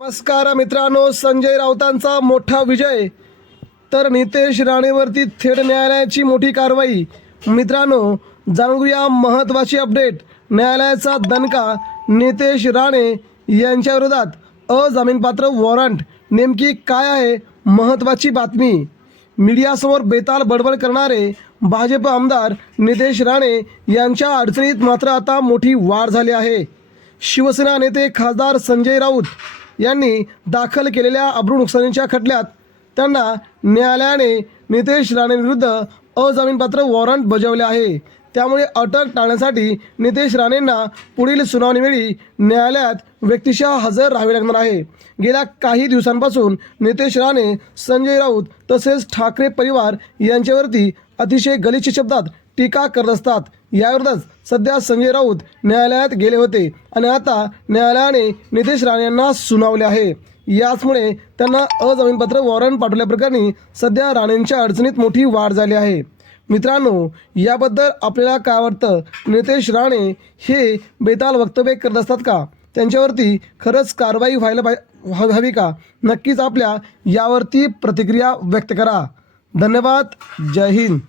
नमस्कार मित्रांनो संजय राऊतांचा मोठा विजय. तर नितेश राणेवरती थेट न्यायालयाची मोठी कारवाई. मित्रांनो जाणून घेऊया महत्त्वाची अपडेट. न्यायालयाचा दणका नितेश राणे यांच्या विरोधात अजामीनपात्र वॉरंट नेमकी काय आहे महत्त्वाची बातमी. मीडियासमोर बेताल बडबड करणारे भाजप आमदार नितेश राणे यांच्या अडचणीत मात्र आता मोठी वाढ झाली आहे. शिवसेना नेते खासदार संजय राऊत यांनी दाखल केलेल्या अब्रू नुकसानीच्या खटल्यात त्यांना न्यायालयाने नितेश राणेंविरुद्ध अजामीनपात्र वॉरंट बजावले आहे. त्यामुळे अटक टाळण्यासाठी नितेश राणेंना पुढील सुनावणीवेळी न्यायालयात व्यक्तिशः हजर राहावे लागणार आहे. गेल्या काही दिवसांपासून नितेश राणे संजय राऊत तसेच ठाकरे परिवार यांच्यावरती अतिशय गलिच्छ शब्दात टीका करत असतात. याविरोधात सध्या संजय राऊत न्यायालयात गेले होते आणि आता न्यायालयाने नितेश राणे यांना सुनावले आहे. याचमुळे त्यांना अजामीनपत्र वॉरंट पाठवल्याप्रकरणी सध्या राणेंच्या अडचणीत मोठी वाढ झाली आहे. मित्रांनो याबद्दल आपल्याला काय वाटतं? नितेश राणे हे बेताल वक्तव्य करत असतात का? त्यांच्यावरती खरंच कारवाई व्हायला पाहि हवी का? नक्कीच आपल्या यावरती प्रतिक्रिया व्यक्त करा. धन्यवाद. जय हिंद.